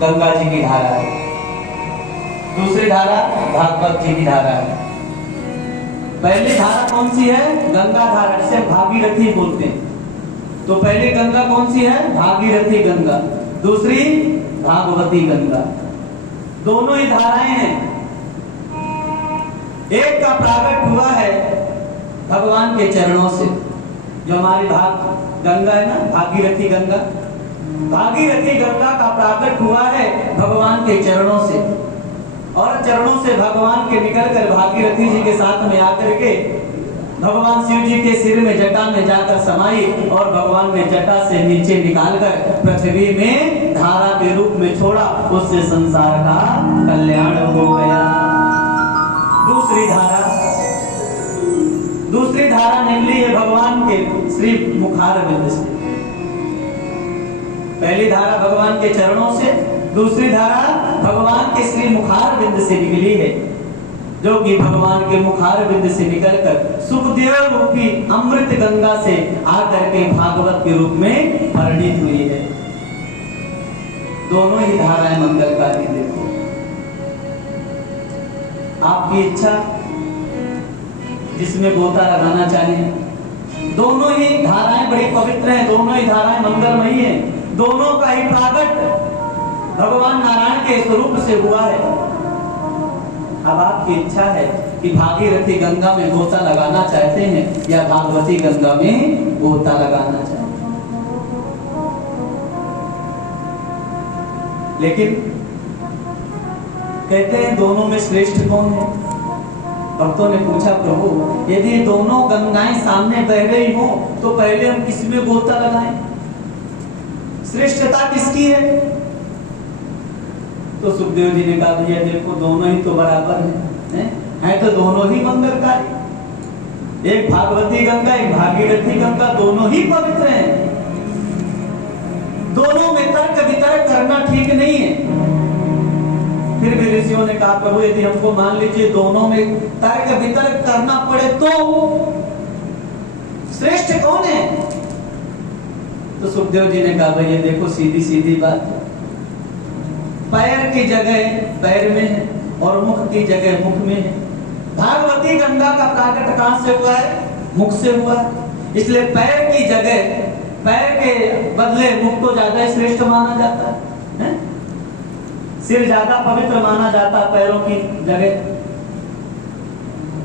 गंगा जी की धारा है, दूसरी धारा भागवत जी की धारा है। पहली धारा कौन सी है? गंगा धारा, जिसे भागीरथी बोलते हैं। तो पहली गंगा कौन सी है? भागीरथी गंगा। दूसरी भागवती गंगा। दोनों ही धाराएं हैं। एक का प्रागट हुआ है भगवान के चरणों से, जो हमारी गंगा है ना, भागीरथी गंगा। भागीरथी गंगा का प्रागट हुआ है भगवान के चरणों से, और चरणों से भगवान के निकलकर भागीरथी जी के साथ में आकर के भगवान शिव जी के सिर में जटा में जाकर समाई, और भगवान ने जटा से नीचे निकालकर पृथ्वी में धारा के रूप में छोड़ा। उससे संसार का कल्याण हो गया। दूसरी धारा निकली है भगवान के श्री मुखारविंद से। पहली धारा भगवान के चरणों से, दूसरी धारा भगवान के श्री मुखारविंद से निकली है, जो कि भगवान के मुखारविंद से निकलकर सुखदेव रूपी अमृत गंगा से आकर के भागवत के रूप में परिणित हुई है। दोनों ही धाराएं मंगलकारी। देखो, आपकी इच्छा जिसमें गोता लगाना चाहिए। दोनों ही धाराएं बड़ी पवित्र हैं, दोनों ही धाराएं मंगलमयी हैं। दोनों का ही प्रागट भगवान नारायण के स्वरूप से हुआ है। अब आपकी इच्छा है कि भागीरथी गंगा में गोता लगाना चाहते हैं या भागवती गंगा में गोता लगाना चाहते हैं। लेकिन कहते हैं दोनों में श्रेष्ठ कौन है? भक्तों ने पूछा, प्रभु यदि दोनों गंगाएं सामने बह रही हो तो पहले हम किसमें गोता लगाएं? श्रेष्ठता किसकी है? तो सुखदेव जी ने कहा, भैया देखो दोनों ही तो बराबर हैं, तो दोनों ही मंगलकारी। एक भागवती गंगा, एक भागीरथी गंगा, दोनों ही पवित्र हैं। दोनों में तर्क वितर्क करना ठीक नहीं है। फिर भी ऋषियों ने कहा, प्रभु यदि हमको मान लीजिए दोनों में तर्क वितर्क करना पड़े तो श्रेष्ठ कौन है? तो सुखदेव जी ने कहा, भैया देखो सीधी सीधी बात है, पैर की जगह पैर में है और मुख की जगह मुख में है। भागवती गंगा का प्राकट कहां से हुआ है? मुख से हुआ है। इसलिए पैर की जगह, पैर के बदले मुख को ज्यादा श्रेष्ठ माना जाता है? सिर ज्यादा पवित्र माना जाता है पैरों की जगह।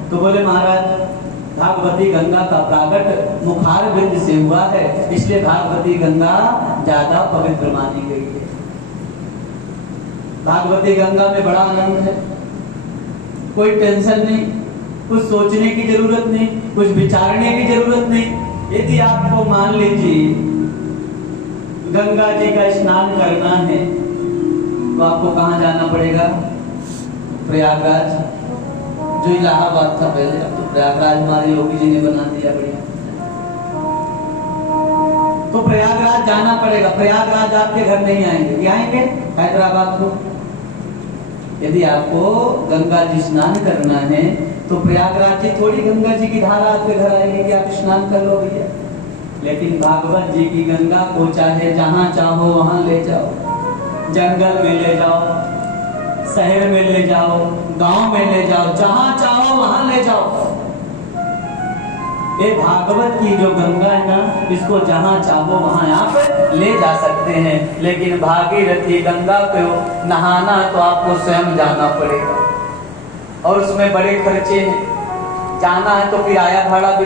तो बोले महाराज, भागवती गंगा का प्रागट मुखारविंद से हुआ है, इसलिए भागवती गंगा ज्यादा पवित्र मानी गई है। भागवती गंगा में बड़ा आनंद है, कोई टेंशन नहीं, कुछ सोचने की जरूरत नहीं, कुछ विचारने की जरूरत नहीं। यदि आपको मान लीजिए गंगा जी का स्नान करना है तो आपको कहां जाना पड़ेगा? प्रयागराज, जो इलाहाबाद था पहले, अब तो प्रयागराज हमारे योगी जी ने बना दिया बढ़िया। तो प्रयागराज जाना पड़ेगा। प्रयागराज आपके घर नहीं आएंगे, आएंगे हैदराबाद को। यदि आपको गंगा जी स्नान करना है तो प्रयागराज जी थोड़ी गंगा जी की धारा आपके घर आएगी कि आप स्नान कर लो भैया। लेकिन भागवत जी की गंगा को चाहे जहां चाहो वहां ले जाओ, जंगल में ले जाओ, शहर में ले जाओ, गांव में ले जाओ, जहां चाहो वहां ले जाओ। ये भागवत की जो गंगा है ना, इसको जहां चाहो वहां आप ले जा सकते हैं। लेकिन भागीरथी गंगा को नहाना तो आपको स्वयं जाना पड़ेगा, और उसमें बड़े खर्चे हैं। जाना है तो किराया भाड़ा भी